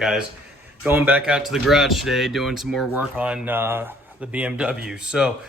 Guys, going back out to the garage today, doing some more work on the BMW. So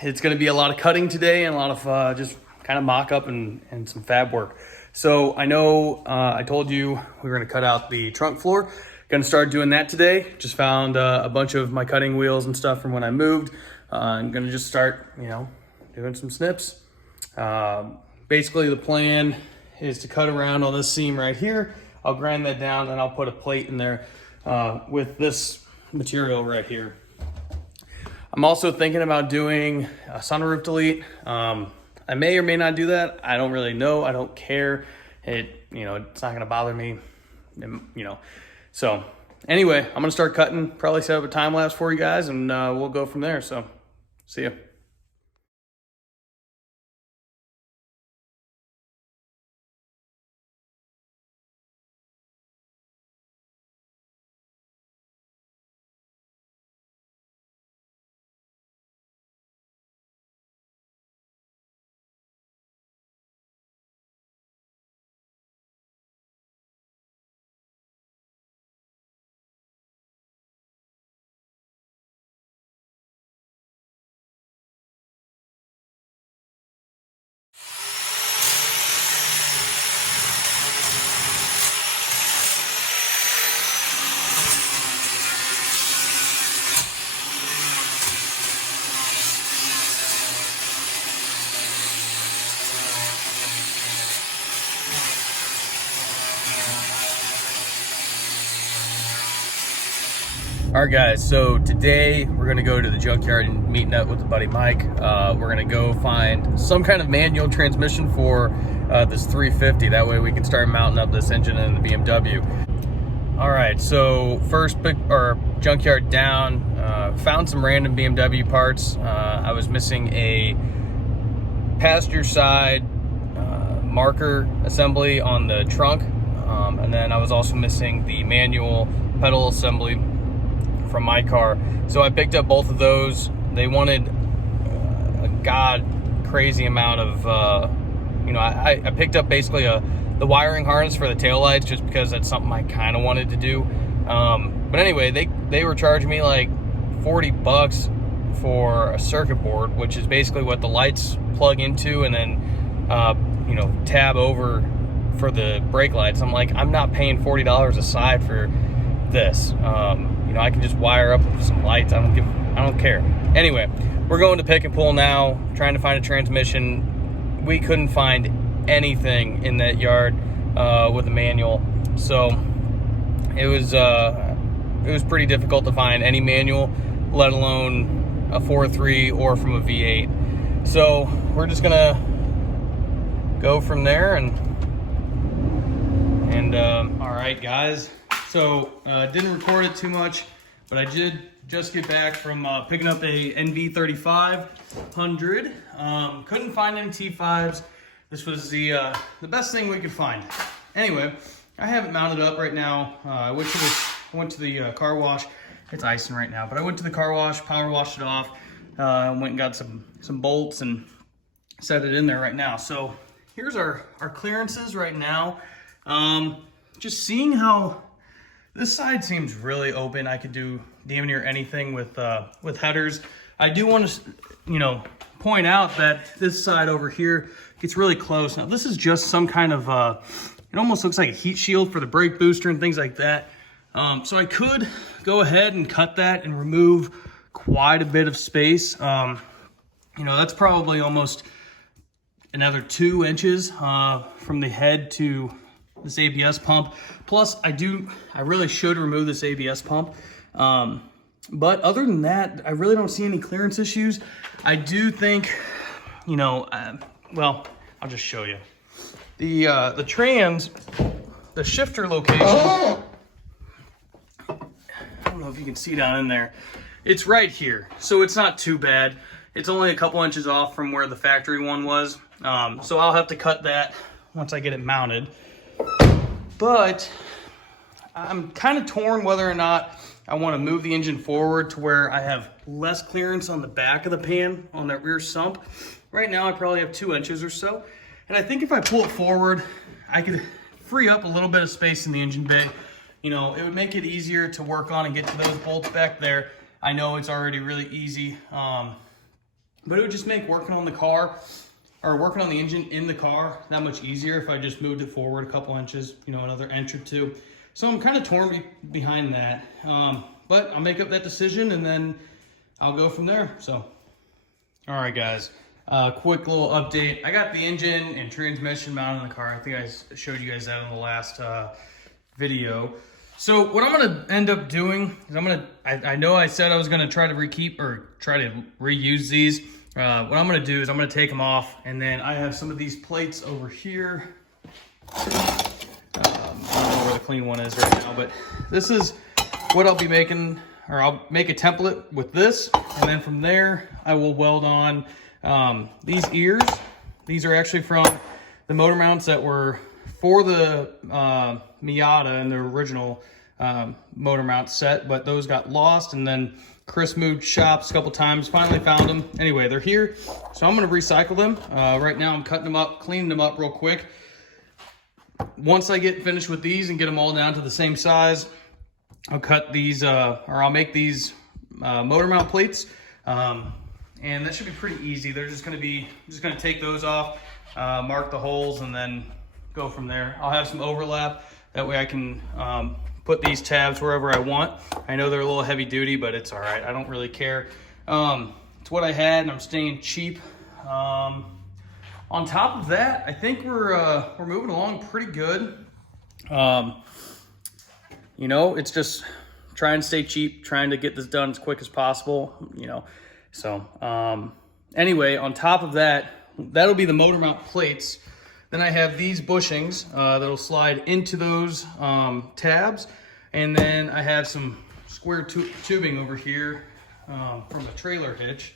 it's going to be a lot of cutting today and a lot of just kind of mock-up and some fab work. So I know I told you we were going to cut out the trunk floor. Going to start doing that today. Just found a bunch of my cutting wheels and stuff from when I moved. I'm going to just start, doing some snips. Basically the plan is to cut around on this seam right here. I'll grind that down and I'll put a plate in there with this material right here. I'm also thinking about doing a sunroof delete. I may or may not do that. I don't really know. I don't care. It's not gonna bother me, So anyway, I'm gonna start cutting, probably set up a time lapse for you guys, and we'll go from there. So see ya. All right, guys, so today we're gonna go to the junkyard and meeting up with the buddy Mike. We're gonna go find some kind of manual transmission for this 350. That way we can start mounting up this engine in the BMW. All right, so first junkyard down, found some random BMW parts. I was missing a passenger side marker assembly on the trunk, and then I was also missing the manual pedal assembly from my car. So I picked up both of those. They wanted a god crazy amount of I picked up basically the wiring harness for the taillights just because that's something I kind of wanted to do. But anyway, they were charging me like $40 for a circuit board, which is basically what the lights plug into, and then tab over for the brake lights. I'm like, I'm not paying $40 a side for this. I can just wire up some lights. I don't care. Anyway, we're going to pick and pull now, trying to find a transmission. We couldn't find anything in that yard with a manual, so it was pretty difficult to find any manual, let alone a 4.3 or from a V8. So we're just gonna go from there and all right, guys. So didn't record it too much, but I did just get back from picking up a NV3500. Couldn't find any T5s. This was the best thing we could find. Anyway, I have it mounted up right now. I went to the car wash. It's icing right now, but I went to the car wash, power washed it off, went and got some bolts and set it in there right now. So here's our clearances right now. Just seeing how this side seems really open. I could do damn near anything with headers. I do want to, point out that this side over here gets really close. Now this is just some kind of, it almost looks like a heat shield for the brake booster and things like that. So I could go ahead and cut that and remove quite a bit of space. That's probably almost another 2 inches from the head to this ABS pump. Plus I really should remove this ABS pump. But other than that, I really don't see any clearance issues. I do think, well, I'll just show you. The trans, the shifter location, I don't know if you can see down in there. It's right here, so it's not too bad. It's only a couple inches off from where the factory one was. So I'll have to cut that once I get it mounted. But I'm kind of torn whether or not I want to move the engine forward to where I have less clearance on the back of the pan on that rear sump. Right now I probably have 2 inches or so. And I think if I pull it forward, I could free up a little bit of space in the engine bay you know, it would make it easier to work on and get to those bolts back there. I know it's already really easy, but it would just make working on the car or working on the engine in the car that much easier if I just moved it forward a couple inches, you know, another inch or two. So I'm kind of torn behind that, but I'll make up that decision and then I'll go from there. So, all right, guys, quick little update. I got the engine and transmission mounted in the car. I think I showed you guys that in the last video. So what I'm gonna end up doing is I know I said I was gonna try to reuse these. What I'm gonna do is I'm gonna take them off, and then I have some of these plates over here. I don't know where the clean one is right now, but this is what I'll be making, or I'll make a template with this, and then from there I will weld on these ears. These are actually from the motor mounts that were for the Miata and the original motor mount set, but those got lost, and then Chris moved shops a couple times, finally found them. Anyway, they're here, so I'm going to recycle them. Right now I'm cutting them up, cleaning them up real quick. Once I get finished with these and get them all down to the same size, I'll cut these, or I'll make these motor mount plates, and that should be pretty easy. They're just going to take those off, mark the holes, and then go from there. I'll have some overlap. That way I can put these tabs wherever I want. I know they're a little heavy duty, but it's all right. I don't really care. It's what I had, and I'm staying cheap. On top of that, I think we're moving along pretty good. You know, it's just trying to stay cheap, trying to get this done as quick as possible, you know. So anyway, on top of that, that'll be the motor mount plates. Then I have these bushings that'll slide into those tabs. And then I have some square tubing over here from a trailer hitch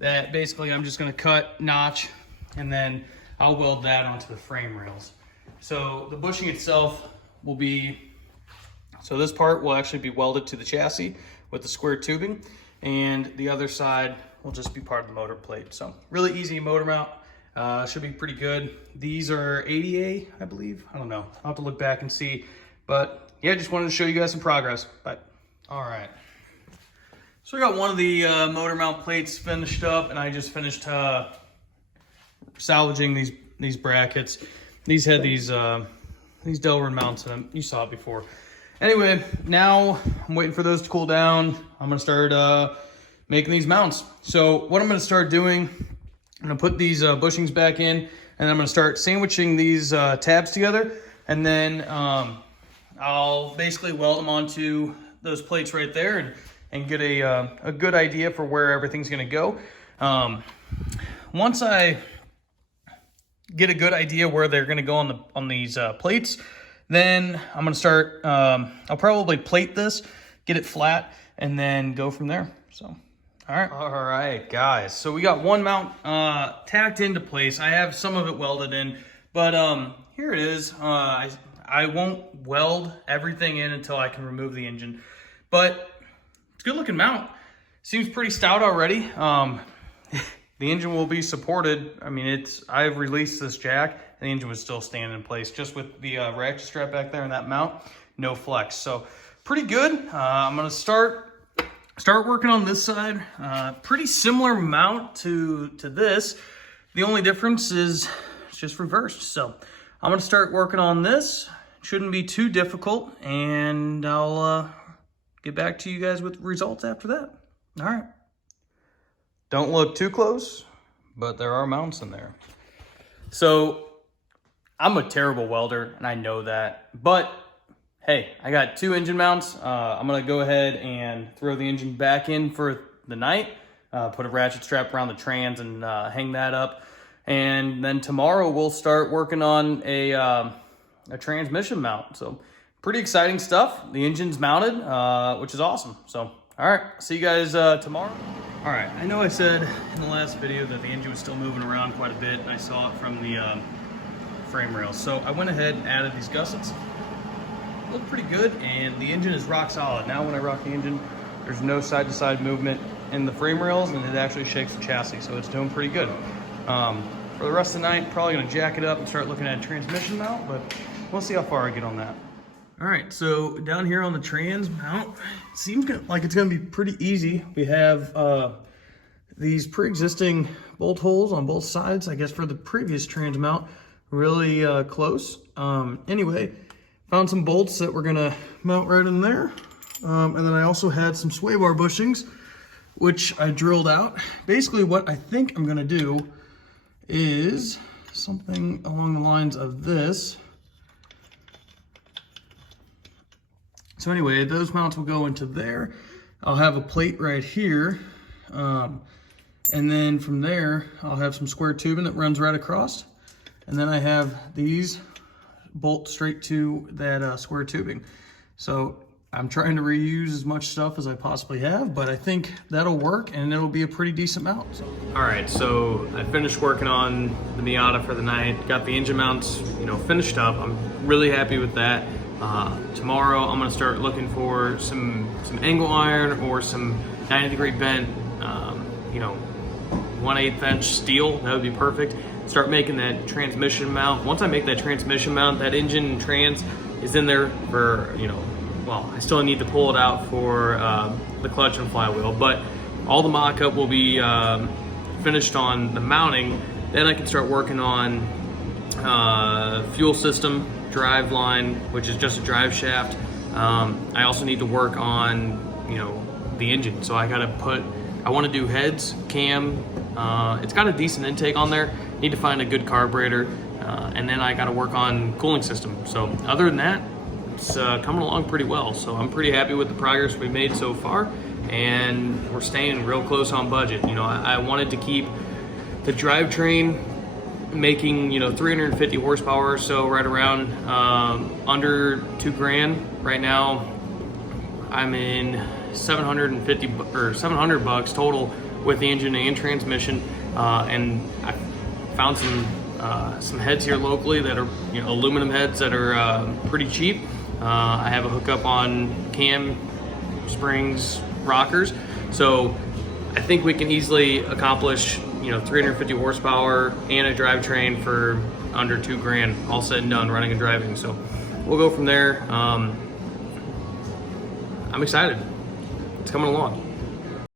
that basically I'm just gonna cut, notch, and then I'll weld that onto the frame rails. So the bushing itself will be, so this part will actually be welded to the chassis with the square tubing, and the other side will just be part of the motor plate. So really easy motor mount, should be pretty good. These are 80A, I believe. I don't know, I'll have to look back and see. But yeah, just wanted to show you guys some progress. Bye. All right. So we got one of the motor mount plates finished up, and I just finished salvaging these brackets. These had these Delrin mounts in them. You saw it before. Anyway, now I'm waiting for those to cool down. I'm gonna start making these mounts. So what I'm gonna start doing, I'm gonna put these bushings back in, and I'm gonna start sandwiching these tabs together, and then I'll basically weld them onto those plates right there, and get a good idea for where everything's gonna go. Once I get a good idea where they're gonna go on these plates, then I'm gonna start, I'll probably plate this, get it flat, and then go from there. So, all right, guys. So we got one mount tacked into place. I have some of it welded in, but here it is. I won't weld everything in until I can remove the engine, but it's a good looking mount. Seems pretty stout already. The engine will be supported. I mean, I've released this jack, and the engine was still standing in place, just with the ratchet strap back there and that mount, no flex. So pretty good. I'm gonna start working on this side. Pretty similar mount to this. The only difference is it's just reversed. So I'm gonna start working on this. Shouldn't be too difficult, and I'll get back to you guys with results after that. All right. Don't look too close, but there are mounts in there. So I'm a terrible welder, and I know that, but hey, I got 2 engine mounts. I'm gonna go ahead and throw the engine back in for the night, put a ratchet strap around the trans and hang that up. And then tomorrow we'll start working on a transmission mount. So pretty exciting stuff. The engine's mounted, which is awesome. So, all right, see you guys tomorrow. All right, I know I said in the last video that the engine was still moving around quite a bit, and I saw it from the frame rails. So I went ahead and added these gussets. Look pretty good, and the engine is rock solid. Now when I rock the engine, there's no side-to-side movement in the frame rails, and it actually shakes the chassis, so it's doing pretty good. For the rest of the night, probably gonna jack it up and start looking at a transmission mount, but we'll see how far I get on that. All right, so down here on the trans mount, it seems like it's gonna be pretty easy. We have these pre-existing bolt holes on both sides, I guess for the previous trans mount, really close. Anyway, found some bolts that we're gonna mount right in there. And then I also had some sway bar bushings, which I drilled out. Basically what I think I'm gonna do is something along the lines of this. So anyway, those mounts will go into there. I'll have a plate right here. And then from there, I'll have some square tubing that runs right across. And then I have these bolt straight to that square tubing. So I'm trying to reuse as much stuff as I possibly have, but I think that'll work and it'll be a pretty decent mount. So. All right, so I finished working on the Miata for the night, got the engine mounts, finished up. I'm really happy with that. Tomorrow I'm gonna start looking for some angle iron or some 90-degree bent, 1/8 inch steel. That would be perfect. Start making that transmission mount. Once I make that transmission mount, that engine and trans is in there for, well, I still need to pull it out for the clutch and flywheel, but all the mock-up will be finished on the mounting. Then I can start working on fuel system, drive line, which is just a drive shaft. I also need to work on, the engine. So I want to do heads, cam. It's got a decent intake on there. Need to find a good carburetor. And then I got to work on cooling system. So other than that, it's coming along pretty well. So I'm pretty happy with the progress we've made so far. And we're staying real close on budget. I wanted to keep the drivetrain making 350 horsepower or so, right around under $2,000. Right now I'm in 750 or $700 total with the engine and transmission, and I found some heads here locally that are aluminum heads that are pretty cheap. I have a hookup on cam springs, rockers, so I think we can easily accomplish 350 horsepower and a drivetrain for under $2,000, all said and done, running and driving. So we'll go from there. I'm excited. It's coming along.